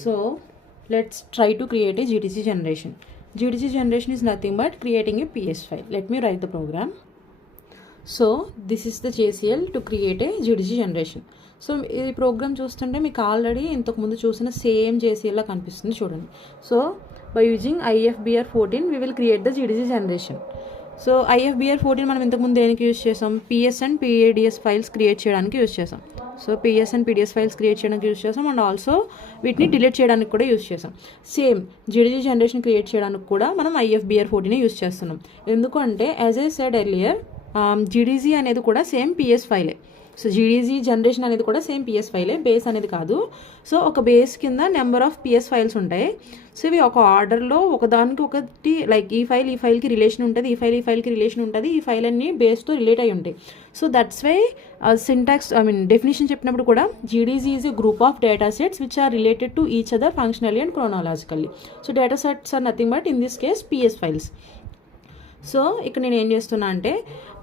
So let's try to create a GDC generation. GDC generation is nothing but creating a PS file. Let me write the program. So this is the JCL to create a GDC generation. So ఈ programme చూస్తుంటే మీకు already ఇంతకుముందు చూసిన same జేసీఎల్లా కనిపిస్తుంది చూడండి. So by using IFBR14 we will create the GDC generation. So IFBR14 మనం ఇంతకుముందు దేనికి యూజ్ చేసాం? PS and PADS files create చేయడానికి యూజ్ చేసాం. So PS and PDS files create చేయడానికి యూజ్ చేసాం అండ్ ఆల్సో వీటిని డిలీట్ చేయడానికి కూడా యూజ్ చేసాం. సేమ్ GDC జనరేషన్ క్రియేట్ చేయడానికి కూడా మనం IFBR14 యూజ్ చేస్తున్నాం. ఎందుకంటే as I said earlier GDC అనేది కూడా సేమ్ PS ఫైలే. సో GDC జనరేషన్ అనేది కూడా సేమ్ PS ఫైలే, బేస్ అనేది కాదు. సో ఒక బేస్ కింద నెంబర్ ఆఫ్ PS ఫైల్స్ ఉంటాయి. సో ఇవి ఒక ఆర్డర్లో ఒకదానికి ఒకటి లైక్ ఈ ఫైల్కి రిలేషన్ ఉంటుంది, ఈ ఫైల్కి రిలేషన్ ఉంటుంది, ఈ ఫైల్ అన్ని బేస్తో రిలేట్ అయి ఉంటాయి. So that's why syntax definition చెప్పినప్పుడు కూడా GDC is a group of data sets which are related to each other functionally and chronologically. So data sets are nothing but in this case PS files. So ఇక్కడ నేను ఏం చేస్తున్నా అంటే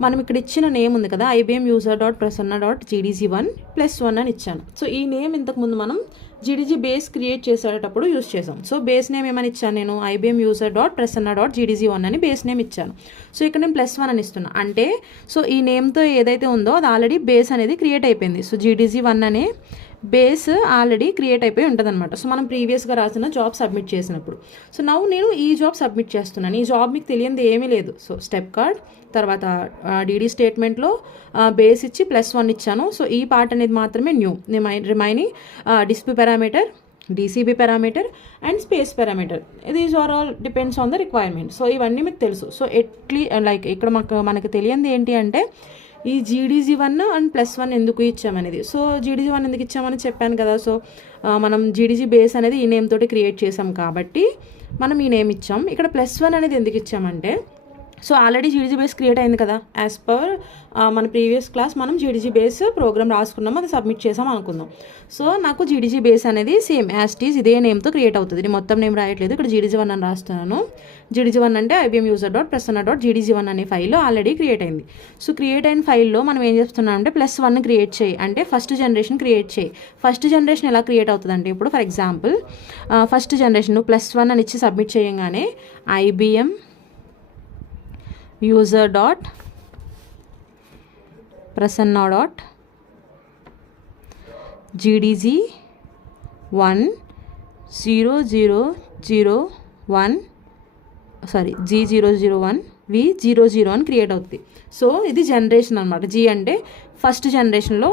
మనం ఇక్కడ ఇచ్చిన నేమ్ ఉంది కదా, IBM user.prasanna.gdc1+1 అని ఇచ్చాను. సో ఈ నేమ్ ఇంతకుముందు మనం GDC బేస్ క్రియేట్ చేసేటప్పుడు యూజ్ చేసాం. సో బేస్ నేమ్ ఏమని ఇచ్చాను నేను? IBM user.prasanna.gdc1 అని బేస్ నేమ్ ఇచ్చాను. సో ఇక్కడ నేను +1 అని ఇస్తున్నా. అంటే సో ఈ నేమ్తో ఏదైతే ఉందో అది ఆల్రెడీ బేస్ అనేది క్రియేట్ అయిపోయింది. సో GDC1 అనే బేస్ ఆల్రెడీ క్రియేట్ అయిపోయి ఉంటుంది అనమాట. సో మనం ప్రీవియస్గా రాసిన జాబ్ సబ్మిట్ చేసినప్పుడు. సో నేను ఈ జాబ్ సబ్మిట్ చేస్తున్నాను. ఈ జాబ్ మీకు తెలియంది ఏమీ లేదు. సో స్టెప్ కార్డ్ తర్వాత DD స్టేట్మెంట్లో బేస్ ఇచ్చి +1 ఇచ్చాను. సో ఈ పార్ట్ అనేది మాత్రమే new. Remaining display parameter, DCB parameter and space parameter, these are all depends on the requirement. So ఇవన్నీ మీకు తెలుసు. సో లైక్ ఇక్కడ మనకు తెలియంది ఏంటి అంటే ఈ GDC1 అండ్ +1 ఎందుకు ఇచ్చామనేది. సో GDC1 ఎందుకు ఇచ్చామని చెప్పాను కదా. సో మనం GDC బేస్ అనేది ఈ నేమ్ తోటి క్రియేట్ చేసాం కాబట్టి మనం ఈ నేమ్ ఇచ్చాం. ఇక్కడ +1 అనేది ఎందుకు ఇచ్చామంటే so already GDC base create అయింది కదా. యాజ్ పర్ మన ప్రీవియస్ క్లాస్ మనం GDC బేస్ ప్రోగ్రామ్ రాసుకున్నాం, అది సబ్మిట్ చేసాం అనుకుందాం. సో నాకు GDC బేస్ అనేది సేమ్ యాజ్ టీజ్ ఇదే నేమ్తో క్రియేట్ అవుతుంది. నేను మొత్తం నేమ్ రాయట్లేదు, ఇక్కడ GDC1 అని రాస్తున్నాను. GDC1 అంటే IBM user.prasanna.gdc1 అనే ఫైల్ ఆల్రెడీ క్రియేట్ అయింది. సో క్రియేట్ అయిన ఫైల్లో మనం ఏం చేస్తున్నాం అంటే +1 క్రియేట్ చేయి అంటే ఫస్ట్ జనరేషన్ క్రియేట్ చేయి. ఫస్ట్ జనరేషన్ ఎలా క్రియేట్ అవుతుంది అంటే ఇప్పుడు ఫర్ ఎగ్జాంపుల్ ఫస్ట్ జనరేషన్ +1 అని ఇచ్చి సబ్మిట్ చేయగానే IBM user.prasanna.gdc1 G001 V00 అని క్రియేట్ అవుతుంది. సో ఇది జనరేషన్ అనమాట. G అంటే ఫస్ట్ జనరేషన్లో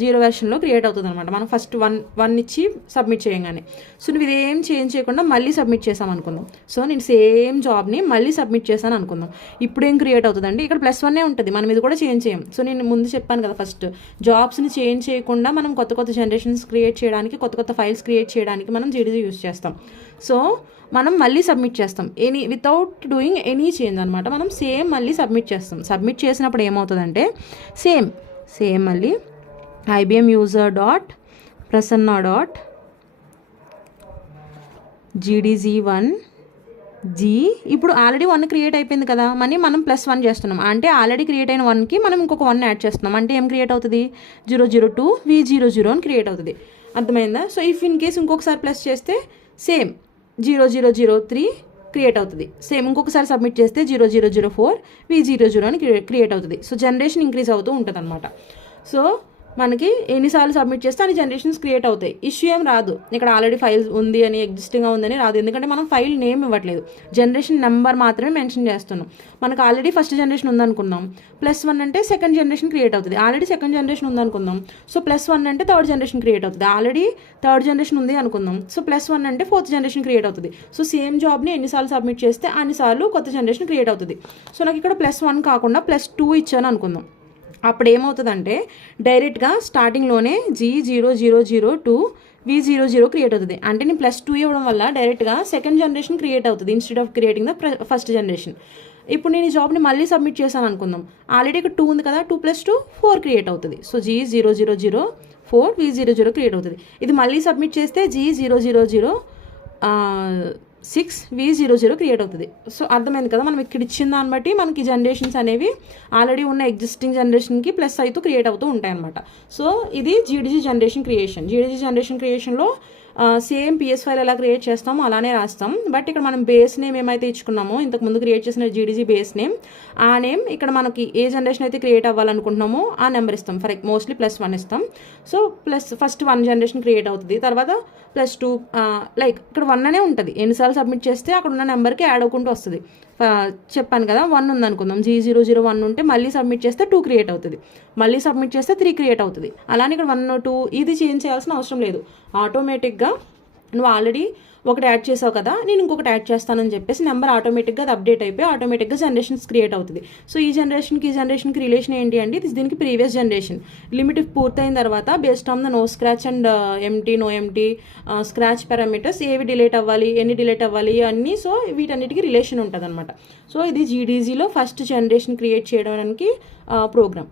0 వెర్షన్లో క్రియేట్ అవుతుంది అనమాట. మనం ఫస్ట్ వన్ ఇచ్చి సబ్మిట్ చేయగానే. సో నువ్వు ఇదేం చేంజ్ చేయకుండా మళ్ళీ సబ్మిట్ చేసాం అనుకుందాం. సో నేను సేమ్ జాబ్ని మళ్ళీ సబ్మిట్ చేశాను అనుకుందాం. ఇప్పుడు ఏం క్రియేట్ అవుతుందండి? ఇక్కడ +1 ఉంటుంది, మనం ఇది కూడా చేంజ్ చేయం. సో నేను ముందు చెప్పాను కదా, ఫస్ట్ జాబ్స్ని చేంజ్ చేయకుండా మనం కొత్త జనరేషన్స్ క్రియేట్ చేయడానికి, కొత్త ఫైల్స్ క్రియేట్ చేయడానికి మనం GDC యూజ్ చేస్తాం. సో మనం మళ్ళీ సబ్మిట్ చేస్తాం వితౌట్ డూయింగ్ ఎనీ చేంజ్ అనమాట. మనం సేమ్ మళ్ళీ సబ్మిట్ చేస్తాం. సబ్మిట్ చేసినప్పుడు ఏమవుతుందంటే సేమ్ మళ్ళీ IBM user.prasanna.gdc1 G ఇప్పుడు ఆల్రెడీ 1 క్రియేట్ అయిపోయింది కదా, మళ్ళీ మనం +1 చేస్తున్నాం. అంటే ఆల్రెడీ క్రియేట్ అయిన 1కి మనం ఇంకొక 1 యాడ్ చేస్తున్నాం. అంటే ఏం క్రియేట్ అవుతుంది? 002 V00 అని క్రియేట్ అవుతుంది. అర్థమైందా? సో ఇఫ్ ఇన్ కేస్ ఇంకొకసారి ప్లస్ చేస్తే సేమ్ 0003 క్రియేట్ అవుతుంది. సేమ్ ఇంకొకసారి సబ్మిట్ చేస్తే 0004 V00 అని క్రియేట్ అవుతుంది. సో జనరేషన్ ఇంక్రీజ్ అవుతూ ఉంటుంది అనమాట. సో మనకి ఎన్నిసార్లు సబ్మిట్ చేస్తే అన్ని జనరేషన్స్ క్రియేట్ అవుతాయి. ఇష్యూ ఏం రాదు. ఇక్కడ ఆల్రెడీ ఫైల్ ఉంది అని ఎగ్జిస్టింగ్గా ఉందని రాదు, ఎందుకంటే మనం ఫైల్ నేమ్ ఇవ్వట్లేదు, జనరేషన్ నెంబర్ మాత్రమే మెన్షన్ చేస్తున్నాం. మనకు ఆల్రెడీ ఫస్ట్ జనరేషన్ ఉందనుకుందాం, +1 అంటే సెకండ్ జనరేషన్ క్రియేట్ అవుతుంది. ఆల్రెడీ సెకండ్ జనరేషన్ ఉందనుకుందాం, సో +1 అంటే థర్డ్ జనరేషన్ క్రియేట్ అవుతుంది. ఆల్రెడీ థర్డ్ జనరేషన్ ఉంది అనుకుందాం, సో +1 అంటే ఫోర్త్ జనరేషన్ క్రియేట్ అవుతుంది. సో సేమ్ జాబ్ని ఎన్నిసార్లు సబ్మిట్ చేస్తే అన్నిసార్లు కొత్త జనరేషన్ క్రియేట్ అవుతుంది. సో నాకు ఇక్కడ +1 కాకుండా +2 ఇచ్చాను అనుకుందాం. అప్పుడు ఏమవుతుందంటే డైరెక్ట్గా స్టార్టింగ్లోనే G0002 V00 క్రియేట్ అవుతుంది. అంటే నేను +2 ఇవ్వడం వల్ల డైరెక్ట్గా సెకండ్ జనరేషన్ క్రియేట్ అవుతుంది instead of creating the first generation. ఇప్పుడు నేను ఈ జాబ్ని మళ్ళీ సబ్మిట్ చేశాను అనుకుందాం. ఆల్రెడీ ఇక్కడ 2 ఉంది కదా, 2 + 2 4 క్రియేట్ అవుతుంది. సో G0004 V00 క్రియేట్ అవుతుంది. ఇది మళ్ళీ సబ్మిట్ చేస్తే G000 6 V00 క్రియేట్ అవుతుంది. సో అర్థమైంది కదా, మనం ఇక్కడ ఇచ్చిన దాన్ని బట్టి మనకి జనరేషన్స్ అనేవి ఆల్రెడీ ఉన్న ఎగ్జిస్టింగ్ జనరేషన్కి ప్లస్ అవుతూ క్రియేట్ అవుతూ ఉంటాయి అనమాట. సో ఇది GDC generation creation. GDC generation క్రియేషన్లో సేమ్ పిఎస్ ఫైల్ ఎలా క్రియేట్ చేస్తామో అలానే రాస్తాం. బట్ ఇక్కడ మనం బేస్ నేమ్ ఏమైతే ఇచ్చుకున్నామో ఇంతకు ముందు క్రియేట్ చేసిన జీడీజీ బేస్ నేమ్, ఆ నేమ్ ఇక్కడ మనకి ఏ జనరేషన్ అయితే క్రియేట్ అవ్వాలనుకుంటున్నామో ఆ నెంబర్ ఇస్తాం. ఫర్ మోస్ట్లీ +1 ఇస్తాం. సో ఫస్ట్ 1 జనరేషన్ క్రియేట్ అవుతుంది, తర్వాత +2 లైక్ ఇక్కడ 1 అనే ఉంటుంది. ఎన్నిసార్లు సబ్మిట్ చేస్తే అక్కడ ఉన్న నెంబర్కి యాడ్ అవ్వకుండా వస్తుంది. చెప్పాను కదా 1 ఉంది అనుకుందాం, G001 ఉంటే మళ్ళీ సబ్మిట్ చేస్తే 2 క్రియేట్ అవుతుంది, మళ్ళీ సబ్మిట్ చేస్తే 3 క్రియేట్ అవుతుంది. అలానే ఇక్కడ 1, 2 ఇది చేంజ్ చేయాల్సిన అవసరం లేదు. ఆటోమేటిక్గా నువ్వు ఆల్రెడీ ఒకటి యాడ్ చేసావు కదా, నేను ఇంకొకటి యాడ్ చేస్తానని చెప్పేసి నెంబర్ ఆటోమేటిక్గా అది అప్డేట్ అయిపోయి ఆటోమేటిక్గా జనరేషన్స్ క్రియేట్ అవుతుంది. సో ఈ జనరేషన్కి రిలేషన్ ఏంటి అంటే దీనికి ప్రీవియస్ జనరేషన్ లిమిట్ పూర్తయిన తర్వాత based on the no scratch and empty no empty scratch parameters ఏవి డిలీట్ అవ్వాలి, ఎన్ని డిలీట్ అవ్వాలి అన్నీ. సో వీటన్నిటికీ రిలేషన్ ఉంటుంది అనమాట. సో ఇది జీడీజీలో ఫస్ట్ జనరేషన్ క్రియేట్ చేయడానికి ప్రోగ్రామ్.